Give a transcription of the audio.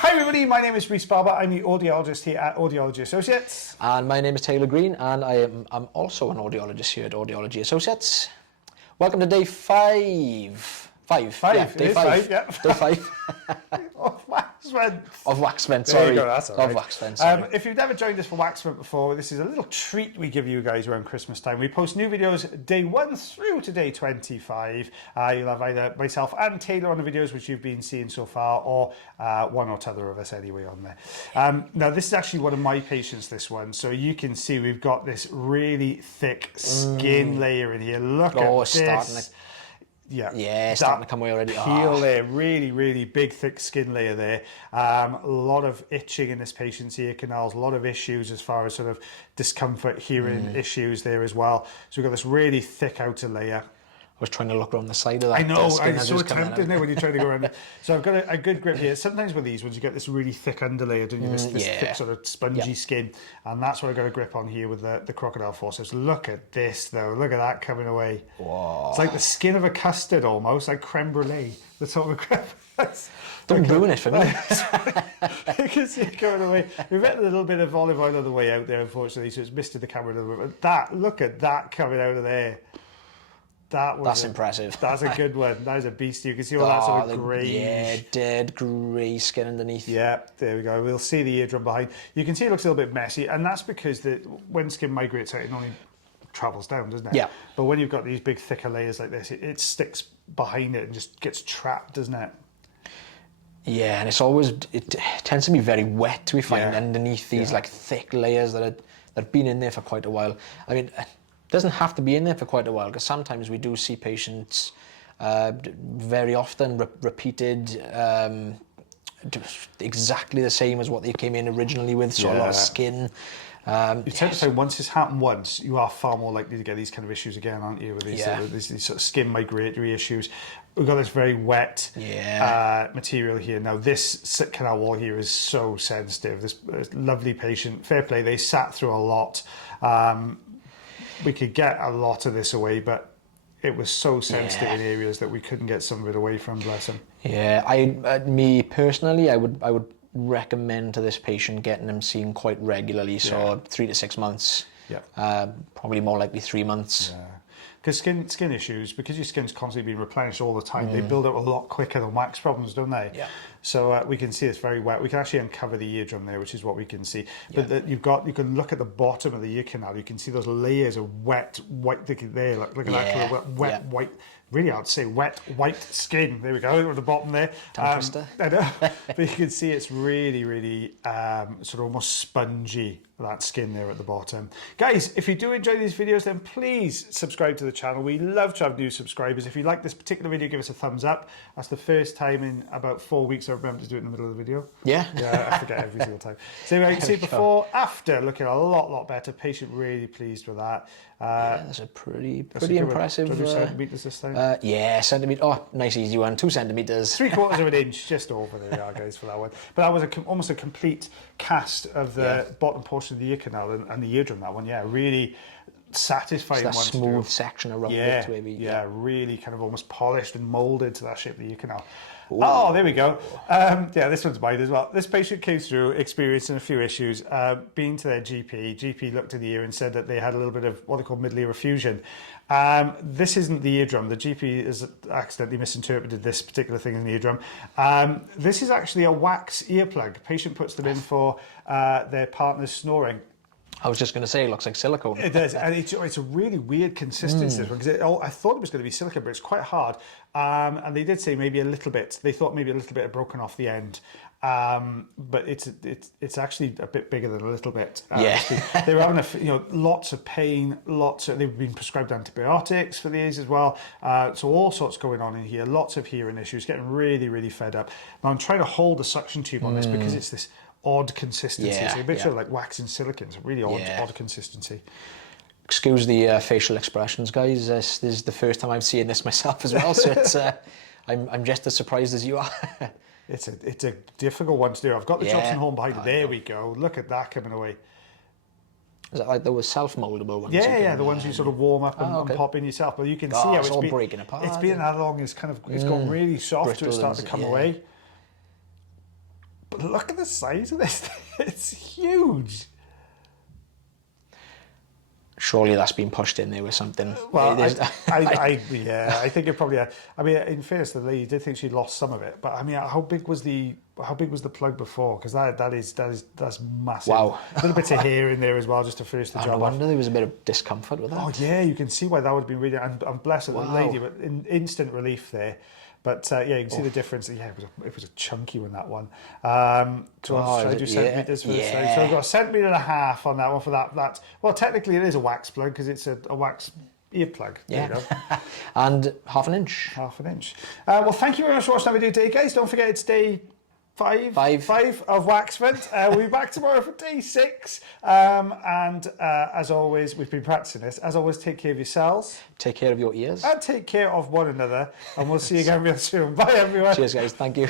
Hi everybody, my name is Rhys Barber. I'm the audiologist here at Audiology Associates. And my name is Taylor Green, and I'm also an audiologist here at Audiology Associates. Welcome to day five. Day five. Day 5. Of wax vent, There sorry. you go, that's all right. Of wax vent, sorry. If you've never joined us for wax vent before, this is a little treat we give you guys around Christmas time. We post new videos day 1 through to day 25. You'll have either myself and Taylor on the videos which you've been seeing so far, or one or t'other of us anyway on there. Now this is actually one of my patients, this one. So you can see we've got this really thick skin layer in here. Look at this. Starting to... Yeah, starting to come away already. Peel there, really big thick skin layer there. A lot of itching in this patient's ear canals, a lot of issues as far as sort of discomfort, hearing issues there as well. So we've got this really thick outer layer. I was trying to look around the side of that. I know, skin. I'm so tempted now when you're trying to go around it. So I've got a good grip here. Sometimes with these ones, you get this really thick underlayer, don't you? This thick sort of spongy skin. And that's what I've got a grip on here with the crocodile forceps. Look at this though. Look at that coming away. Whoa. It's like the skin of a custard almost, like creme brulee. The top of a creme. Don't ruin it for me. You can see it going away. We've got a little bit of olive oil on the way out there, unfortunately, so it's misted the camera a little bit. But look at that coming out of there. That's impressive. That's a good one. That is a beast. You can see all that sort of grey. Yeah, dead grey skin underneath. Yeah, there we go. We'll see the eardrum behind. You can see it looks a little bit messy, and that's because when skin migrates out, it normally travels down, doesn't it? Yeah. But when you've got these big, thicker layers like this, it sticks behind it and just gets trapped, doesn't it? Yeah, and it tends to be very wet, we find, underneath these like thick layers that have been in there for quite a while. I mean, it doesn't have to be in there for quite a while, because sometimes we do see patients very often repeated exactly the same as what they came in originally with, so a lot of skin. You tend to find once it's happened once, you are far more likely to get these kind of issues again, aren't you? With these, these sort of skin migratory issues. We've got this very wet material here. Now this canal wall here is so sensitive. This lovely patient, fair play, they sat through a lot. We could get a lot of this away, but it was so sensitive in areas that we couldn't get some of it away from, bless him. Yeah, me personally, I would recommend to this patient getting them seen quite regularly, so 3 to 6 months. Probably more likely 3 months. Because skin issues, because your skin's constantly being replenished all the time, they build up a lot quicker than wax problems, don't they? Yeah. So we can see it's very wet. We can actually uncover the eardrum there, which is what we can see. But you can look at the bottom of the ear canal. You can see those layers of wet white there. Look at that kind of wet white. Really hard to say, wet white skin. There we go, at the bottom there. I know, but you can see it's really sort of almost spongy, that skin there at the bottom. Guys, if you do enjoy these videos, then please subscribe to the channel. We love to have new subscribers. If you like this particular video, give us a thumbs up. That's the first time in about 4 weeks I remember to do it in the middle of the video. Yeah, I forget every single time. So anyway, you can see before, after, looking a lot better. Patient really pleased with that. That's a pretty impressive. Centimetres this time. Centimetre. Oh, nice easy one. 2 centimetres. 3/4 of an inch, just over. There we are, guys, for that one. But that was almost a complete cast of the bottom portion of the ear canal and the eardrum. That one, really satisfying. That smooth section around it, maybe. Yeah, really kind of almost polished and moulded to that shape of the ear canal. Ooh. Oh, there we go. This one's mine as well. This patient came through experiencing a few issues. Been to their GP. GP looked at the ear and said that they had a little bit of what they call middle ear effusion. This isn't the eardrum. The GP has accidentally misinterpreted this particular thing in the eardrum. This is actually a wax earplug. Patient puts them in for their partner's snoring. I was just going to say, it looks like silicone. It does, and it's a really weird consistency, because I thought it was going to be silicone, but it's quite hard. And they did say maybe a little bit. They thought maybe a little bit had broken off the end. But it's actually a bit bigger than a little bit. They were having lots of pain, they've been prescribed antibiotics for these as well. So all sorts going on in here, lots of hearing issues, getting really fed up. Now I'm trying to hold the suction tube on this because it's this odd consistency. It's a bit sort of like wax and silicone. It's a really odd consistency. Excuse the facial expressions, guys. This is the first time I've seen this myself as well, so it's I'm just as surprised as you are. It's a difficult one to do. I've got the Johnson horn behind it. There we go. Look at that coming away. Is that like those self-moldable ones? Yeah, the ones you sort of warm up and pop in yourself. But you can see how it's all breaking apart. It's been that long. It's gone really soft to start to come away. Look at the size of this. It's huge. Surely that's been pushed in there with something. Well, It is- I think it probably. I mean, in fairness, the lady did think she lost some of it, but I mean, how big was the plug before? Because that's massive. Wow. A little bit of hair in there as well, just to finish the I job off. wonder there was a bit of discomfort with that. Oh yeah, you can see why that would have been really. And bless her, the Wow. lady, but instant relief there. But yeah, you can see the difference. Yeah, it was a chunky one, that one. So I do centimetres for this thing. So I've got 1.5 centimetres on that one for that. Well, technically it is a wax plug because it's a wax earplug. Yeah. There you go. And 1/2 inch. 1/2 inch. Well, thank you very much for watching that video today, guys. Don't forget it's day five of Waxford. We'll be back tomorrow for day 6. And as always, we've been practicing this. As always, take care of yourselves. Take care of your ears. And take care of one another. And we'll see you again real soon. Bye, everyone. Cheers, guys. Thank you.